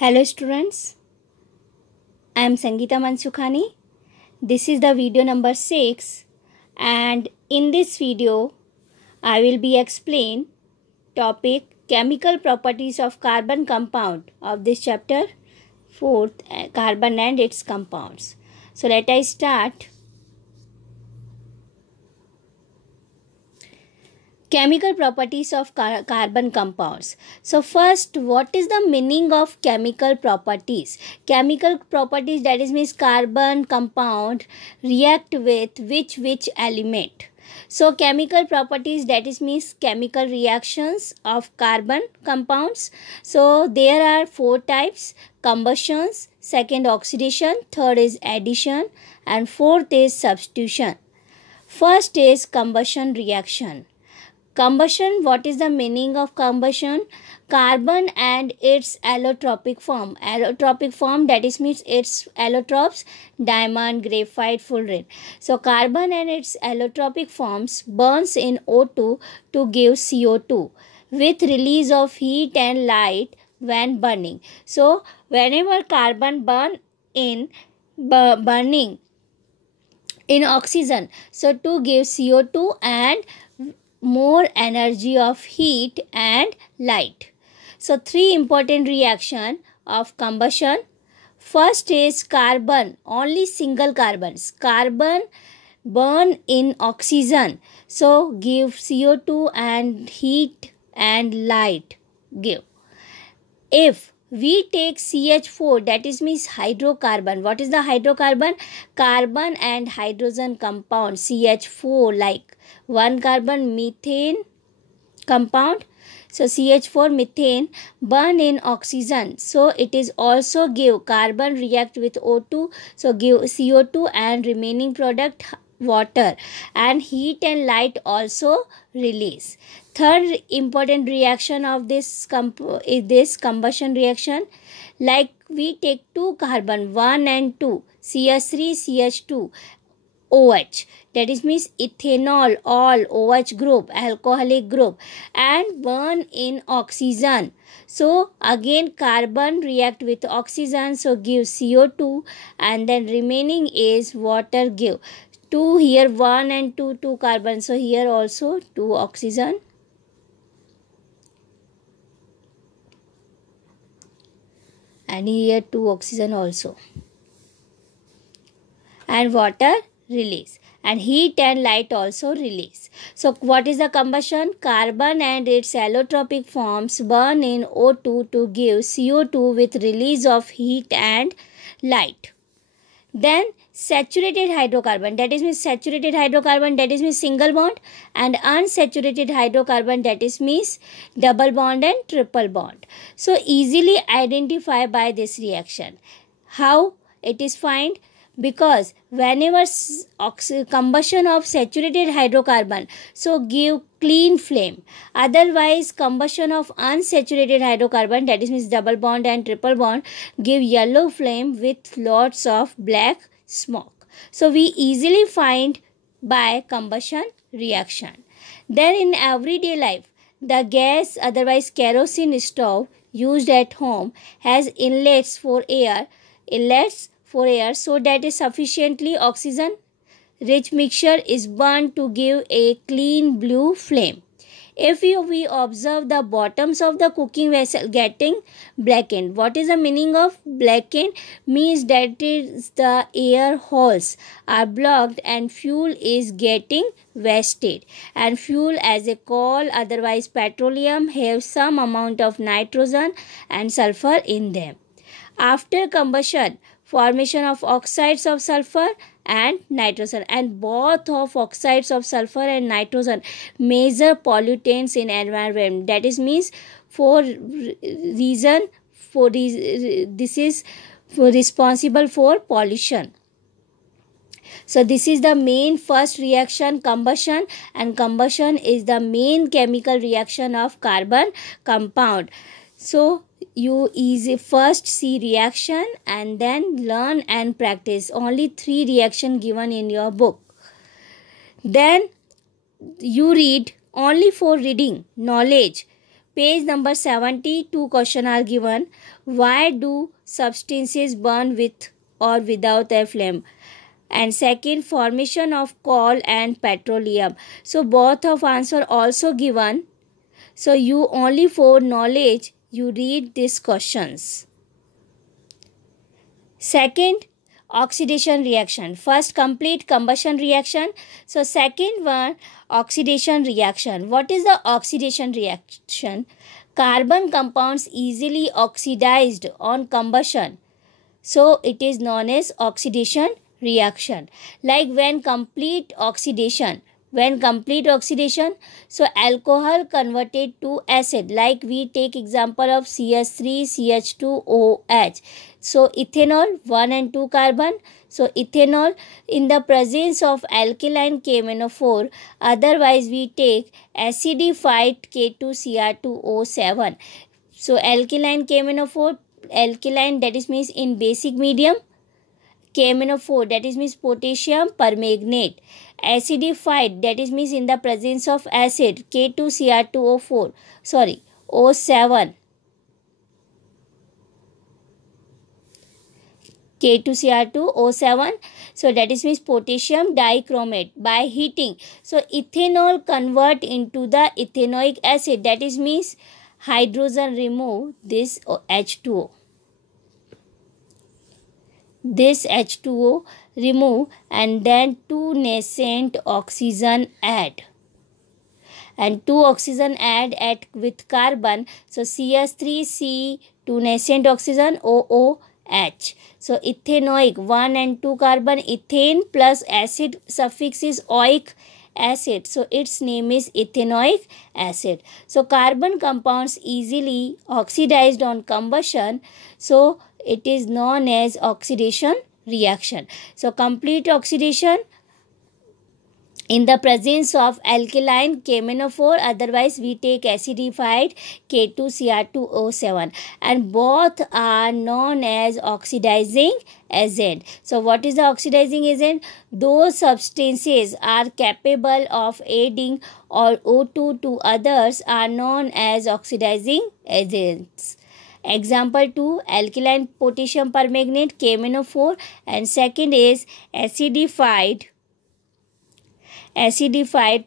Hello students, I am Sangeeta Mansukhani. This is the video number 6 and in this video I will be explain topic chemical properties of carbon compound of this chapter 4th carbon and its compounds. So let us start. Chemical properties of carbon compounds. So first, what is the meaning of chemical properties? Chemical properties, that is means carbon compound react with which element. So chemical properties, that is means chemical reactions of carbon compounds. So there are 4 types: combustions, second oxidation, third is addition, and fourth is substitution. First is combustion reaction. Combustion, what is the meaning of combustion? Carbon and its allotropic form. Allotropic form, that is means its allotropes, diamond, graphite, fullerene. So carbon and its allotropic forms burns in O2 to give CO2 with release of heat and light when burning. So whenever carbon burning in oxygen, so to give CO2 and more energy of heat and light. So 3 important reaction of combustion. First is carbon, only single carbons. Carbon burn in oxygen, so give CO2 and heat and light give. If we take CH4, that is means hydrocarbon. What is the hydrocarbon? Carbon and hydrogen compound CH4, like 1 carbon methane compound. So CH4 methane burn in oxygen, so it is also give carbon react with O2, so give CO2 and remaining product water, and heat and light also release. Third important reaction of this combustion reaction, like we take 2 carbon 1 and 2, CH3 CH2 OH, that is means ethanol, all OH group, alcoholic group, and burn in oxygen. So again carbon react with oxygen, so give CO2, and then remaining is water give. 2 here, 1 and 2 carbon, so here also 2 oxygen. And here 2 oxygen also. And water release, and heat and light also release. So what is the combustion? Carbon and its allotropic forms burn in O2 to give CO2 with release of heat and light. Then saturated hydrocarbon, that is means saturated hydrocarbon, that is means single bond, and unsaturated hydrocarbon, that is means double bond and triple bond. So easily identify by this reaction. How it is find? Because whenever combustion of saturated hydrocarbon, so give clean flame. Otherwise combustion of unsaturated hydrocarbon, that is means double bond and triple bond, give yellow flame with lots of black smoke. So we easily find by combustion reaction. Then in everyday life, the gas, otherwise kerosene stove used at home, has inlets for air, so that a sufficiently oxygen rich mixture is burned to give a clean blue flame. If we observe the bottoms of the cooking vessel getting blackened, what is the meaning of blackened? Means that is the air holes are blocked and fuel is getting wasted, and fuel as a coal, otherwise petroleum, have some amount of nitrogen and sulfur in them. After combustion, formation of oxides of sulfur and nitrogen, and both of oxides of sulfur and nitrogen major pollutants in environment. That is means this is responsible for pollution. So this is the main first reaction, combustion, and combustion is the main chemical reaction of carbon compound. So you first see reaction and then learn and practice. Only 3 reaction given in your book. Then you read only for reading knowledge. page number 70, two questions are given. Why do substances burn with or without a flame? And second, formation of coal and petroleum. So both of answer also given. So you only for knowledge you read these questions. Second, oxidation reaction. First, complete combustion reaction. So second one, oxidation reaction. What is the oxidation reaction? Carbon compounds easily oxidized on combustion. So it is known as oxidation reaction. Like when complete oxidation, so alcohol converted to acid, like we take example of CH3 CH2OH. So ethanol, 1 and 2 carbon. So ethanol in the presence of alkaline KMnO4, otherwise we take acidified K2Cr2O7. So alkaline KMnO4, alkaline that is means in basic medium, KMnO4 that is means potassium permanganate. Acidified that is means in the presence of acid, K2Cr2O4 O7. K2Cr2O7. So that is means potassium dichromate by heating. So ethanol convert into the ethanoic acid, that is means hydrogen remove this H2O. This H2O remove and then 2 nascent oxygen add. And 2 oxygen add at with carbon. So CH3C 2 nascent oxygen OOH. So ethanoic 1 and 2 carbon, ethane plus acid suffix is oic acid. So its name is ethanoic acid. So carbon compounds easily oxidized on combustion. So it is known as oxidation reaction. So complete oxidation in the presence of alkaline KMnO4, otherwise we take acidified K2Cr2O7, and both are known as oxidizing agent. So what is the oxidizing agent? Those substances are capable of adding or O2 to others are known as oxidizing agents. Example 2, alkaline potassium permanganate KMnO4, and second is acidified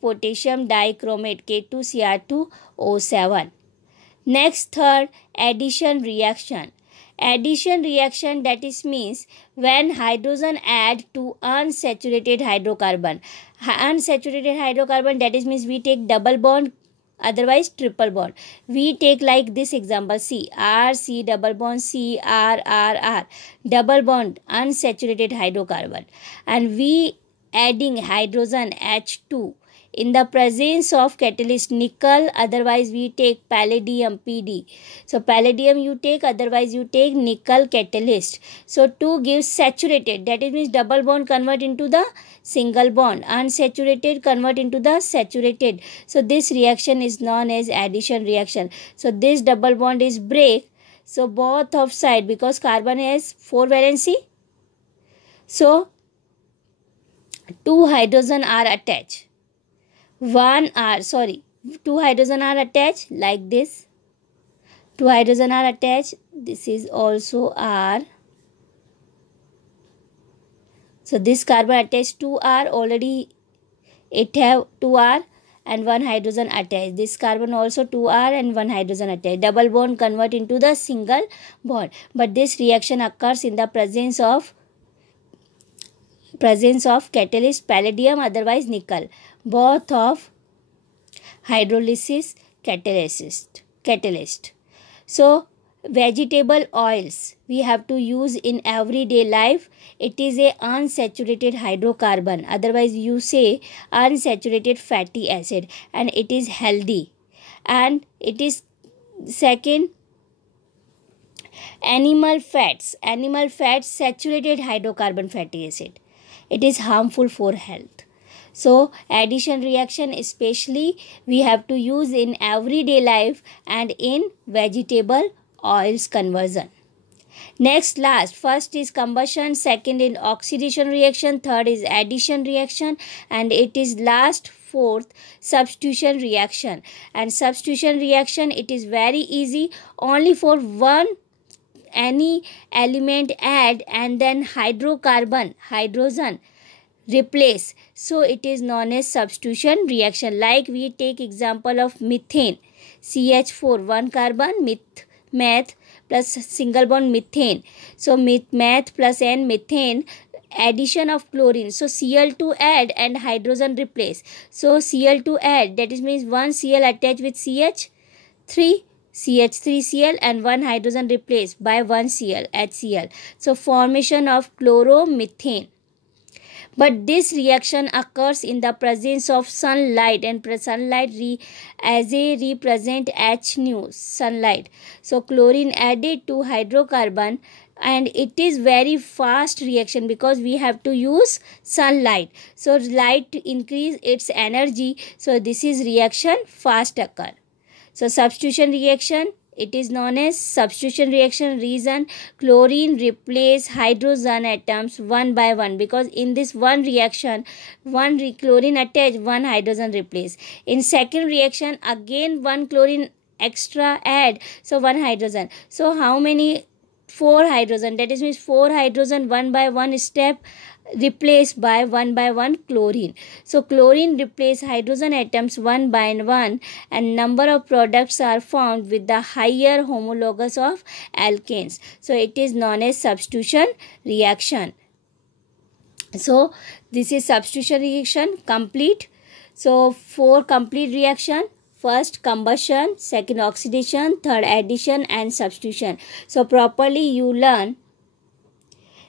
potassium dichromate K2Cr2O7. Next, third, addition reaction. Addition reaction that is means when hydrogen add to unsaturated hydrocarbon. Unsaturated hydrocarbon that is means we take double bond, otherwise triple bond. We take like this example, C, R, C, double bond, C, R, R, R, double bond, unsaturated hydrocarbon. And we adding hydrogen H2 in the presence of catalyst nickel, otherwise we take palladium PD. So palladium you take, otherwise you take nickel catalyst. So 2 gives saturated, that is means double bond convert into the single bond, unsaturated convert into the saturated. So this reaction is known as addition reaction. So this double bond is break. So both of side, because carbon has 4 valency, so 2 hydrogen are attached. 2 hydrogen are attached like this. 2 hydrogen are attached. This is also R. So this carbon attached to R, already it have 2 R and 1 hydrogen attached. This carbon also 2 R and 1 hydrogen attached. Double bond convert into the single bond. But this reaction occurs in the presence of catalyst palladium, otherwise nickel. Both of hydrolysis catalyst. So vegetable oils we have to use in everyday life. It is a unsaturated hydrocarbon, otherwise you say unsaturated fatty acid, and it is healthy. And it is second, animal fats saturated hydrocarbon fatty acid. It is harmful for health. So addition reaction especially we have to use in everyday life and in vegetable oils conversion. Next, last, first is combustion, second is oxidation reaction, third is addition reaction, and it is last fourth, substitution reaction. And substitution reaction, it is very easy. Only for one any element add and then hydrogen replace. So it is known as substitution reaction. Like we take example of methane, CH4, one carbon, meth plus single bond methane. So meth plus N, methane, addition of chlorine. So Cl2 add and hydrogen replace. So Cl2 add, that is means one Cl attached with CH3, CH3Cl, and one hydrogen replaced by one Cl, HCl. So formation of chloromethane. But this reaction occurs in the presence of sunlight, and sunlight as a represent H nu, sunlight. So chlorine added to hydrocarbon, and it is very fast reaction because we have to use sunlight. So light increase its energy. So this is reaction fast occur. So substitution reaction, it is known as substitution reaction. Reason, chlorine replace hydrogen atoms one by one, because in this one reaction, one chlorine attach, one hydrogen replace. In second reaction, again one chlorine extra add, so one hydrogen. So how many? 4 hydrogen. That is means 4 hydrogen one by one step replaced by one chlorine. So chlorine replace hydrogen atoms one by one, and number of products are found with the higher homologous of alkanes. So it is known as substitution reaction. So this is substitution reaction complete. So 4 complete reaction. First combustion, second oxidation, third addition and substitution. So properly you learn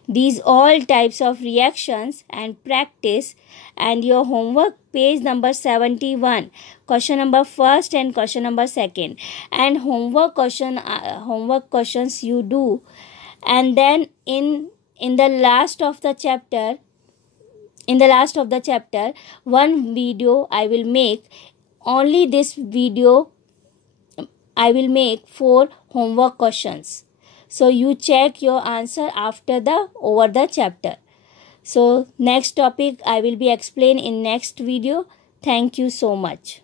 these all types of reactions and practice. And your homework, page number 71, question number first and question number second, and homework questions you do. And then in the last of the chapter, one video I will make. Only this video I will make 4 homework questions. So you check your answer after over the chapter. So next topic I will be explain in next video. Thank you so much.